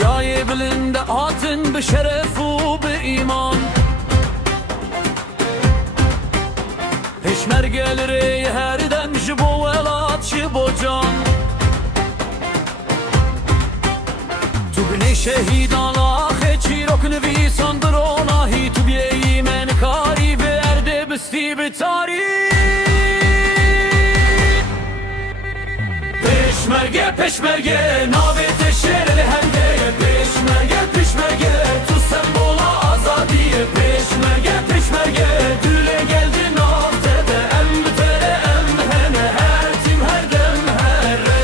Dünyayı bilinde atın bir şeref u bir iman. Peşmergeleri herden jibo velat jibo can. Tu bine şehidan ahe çirok nvisan dronahi. Tu biyeyi men kari ve erde bisti bitari. Peşmerge peşmerge navete şereli hende. Peşmerge peşmerge tu sembola azadiye. Peşmerge peşmerge düle geldi naftede. Em bitere em hene her tim her dem her re.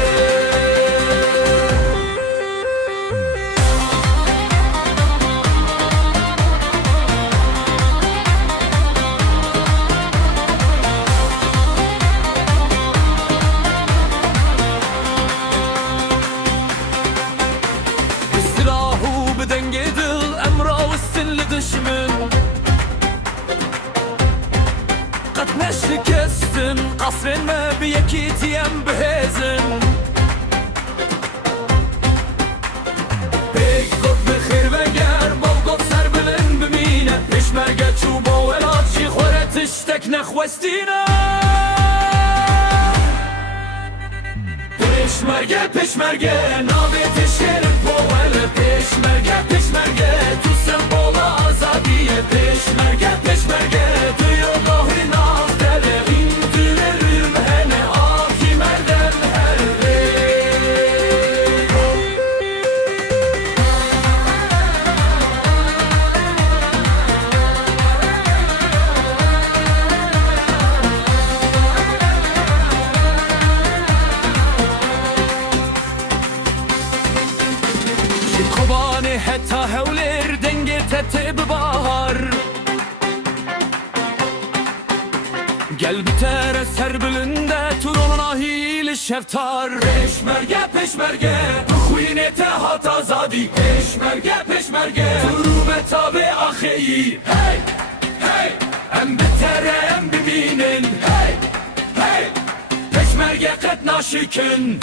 قد نشكستن قصرن ما بيكيتيم بهزن بيك قد بخير وگر بوقت سر بلن بمينه پشمرگه چوبا ولاد شي خوره تشتك نخوستينه پشمرگه پشمرگه نابت شرف بوله پشمرگه پشمرگه تو sembola azadiye peşmerge peşmerge duyuyor gahri naftele indülerim hene akim erdem her Şikobani heta hevler denge tete bahar. Gel bitere serbülünde turonun ahili şeftar. Peşmerge peşmerge duhuyinete hata zadi. Peşmerge peşmerge turube tabi aheyi. Hey hey em bitere em biminin. Hey hey peşmerge ket naşikin.